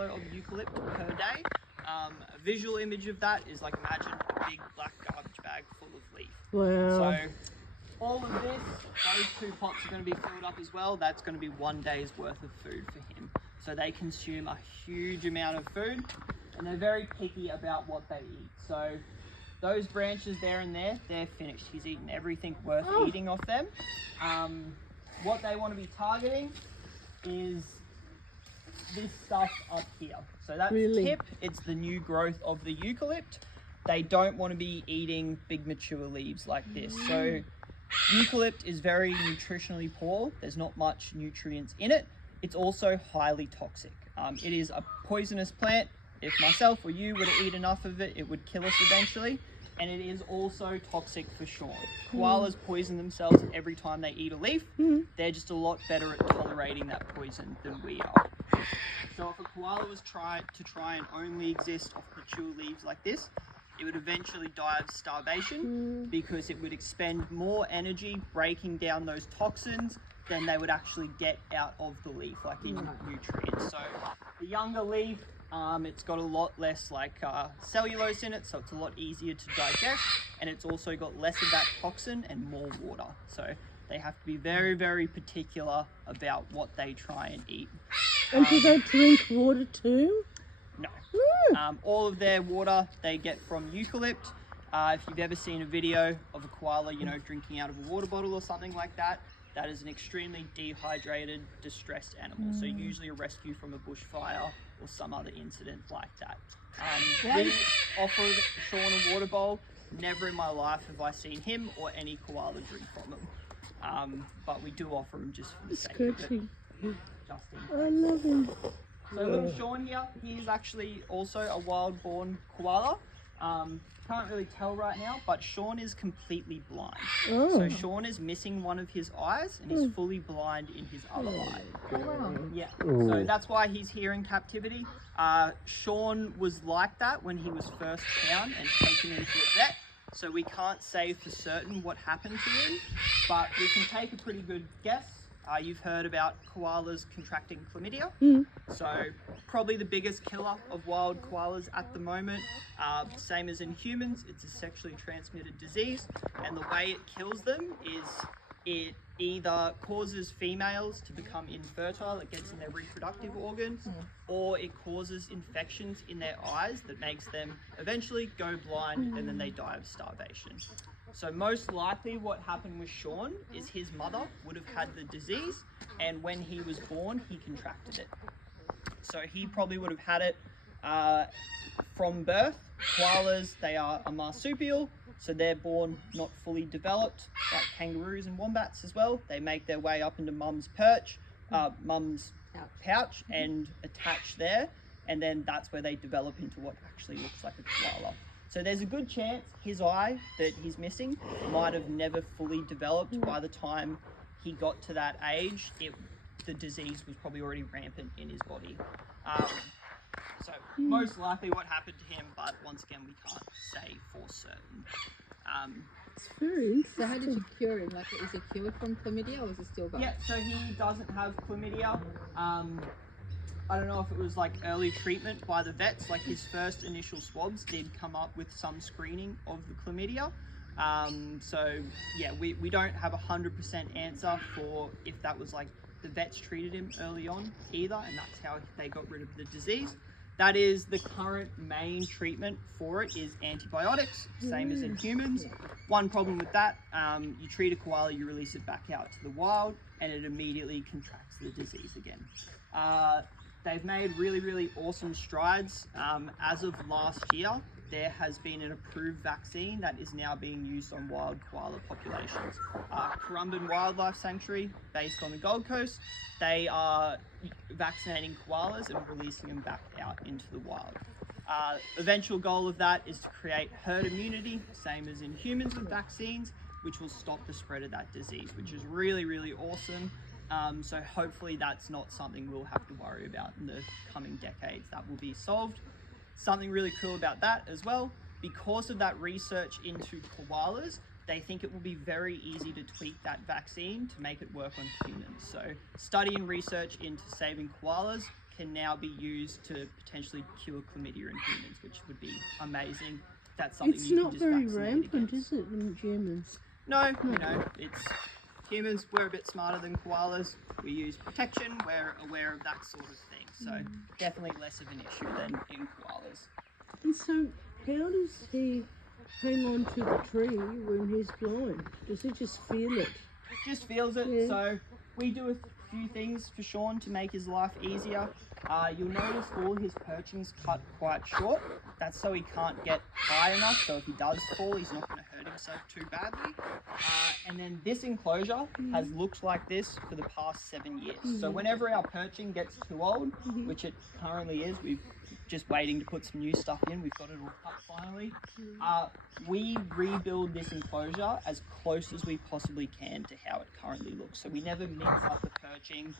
kilo of eucalypt per day. A visual image of that is like, imagine a big black garbage bag full of leaf. Wow. So all of this, those 2 pots are going to be filled up as well. That's going to be 1 day's worth of food for him. So they consume a huge amount of food, and they're very picky about what they eat. So those branches there and there, they're finished. He's eaten everything worth eating off them. What they want to be targeting is this stuff up here. So that's tip. It's the new growth of the eucalypt. They don't want to be eating big mature leaves like this. So eucalypt is very nutritionally poor. There's not much nutrients in it. It's also highly toxic. It is a poisonous plant. If myself or you were to eat enough of it, it would kill us eventually. And it is also toxic for Sean. Koalas poison themselves every time they eat a leaf. They're just a lot better at tolerating that poison than we are. So if a koala was to try and only exist off mature leaves like this, it would eventually die of starvation because it would expend more energy breaking down those toxins than they would actually get out of the leaf, like in nutrients. So the younger leaf, it's got a lot less cellulose in it, so it's a lot easier to digest, and it's also got less of that toxin and more water. So they have to be very, very particular about what they try and eat. And do they drink water too? No. All of their water they get from eucalypt. If you've ever seen a video of a koala, drinking out of a water bottle or something like that, that is an extremely dehydrated, distressed animal. So usually a rescue from a bushfire or some other incident like that. We offered Sean a water bowl. Never in my life have I seen him or any koala drink from them. But we do offer them just for the sake of it. Just in case. I love him. So little Sean here, he is actually also a wild-born koala. Can't really tell right now, but Sean is completely blind. So Sean is missing one of his eyes and he's fully blind in his other eye. Oh, wow. Yeah, so that's why he's here in captivity. Sean was like that when he was first found and taken into a vet. So we can't say for certain what happened to him, but we can take a pretty good guess. You've heard about koalas contracting chlamydia. So probably the biggest killer of wild koalas at the moment. Same as in humans, it's a sexually transmitted disease. And the way it kills them is it either causes females to become infertile, it gets in their reproductive organs, or it causes infections in their eyes that makes them eventually go blind and then they die of starvation. So most likely what happened with Sean is his mother would have had the disease, and when he was born, he contracted it. So he probably would have had it from birth. Koalas, they are a marsupial, so they're born not fully developed, like kangaroos and wombats as well. They make their way up into mum's mum's pouch and attach there, and then that's where they develop into what actually looks like a koala. So there's a good chance his eye that he's missing might have never fully developed by the time he got to that age. The disease was probably already rampant in his body. So most likely what happened to him, but once again, we can't say for certain. It's very interesting. So how did you cure him? Like, is he cured from chlamydia or is he still got? Yeah, so he doesn't have chlamydia. I don't know if it was like early treatment by the vets, like his first initial swabs did come up with some screening of the chlamydia. So yeah, we don't have 100% answer for if that was like the vets treated him early on either, and that's how they got rid of the disease. That is the current main treatment for it is antibiotics, same as in humans. One problem with that, you treat a koala, you release it back out to the wild, and it immediately contracts the disease again. They've made really, really awesome strides. As of last year, there has been an approved vaccine that is now being used on wild koala populations. Currumbin Wildlife Sanctuary, based on the Gold Coast, they are vaccinating koalas and releasing them back out into the wild. Eventual goal of that is to create herd immunity, same as in humans with vaccines, which will stop the spread of that disease, which is really, really awesome. So hopefully that's not something we'll have to worry about in the coming decades. That will be solved. Something really cool about that as well, because of that research into koalas, they think it will be very easy to tweak that vaccine to make it work on humans. So study and research into saving koalas can now be used to potentially cure chlamydia in humans, which would be amazing. That's something It's you can not just very vaccinate rampant, against. is it, in humans? No, you know, it's humans, we're a bit smarter than koalas. We use protection, we're aware of that sort of thing. So definitely less of an issue than in koalas. And so, how does he hang on to the tree when he's blind? Does he just feel it? Just feels it. Yeah. So we do a few things for Sean to make his life easier. You'll notice all his perching's cut quite short. That's so he can't get high enough, so if he does fall, he's not going to hurt himself too badly. And then this enclosure has looked like this for the past 7 years. So whenever our perching gets too old, which it currently is, we're just waiting to put some new stuff in. We've got it all cut finally. We rebuild this enclosure as close as we possibly can to how it currently looks. So we never mix up the perching.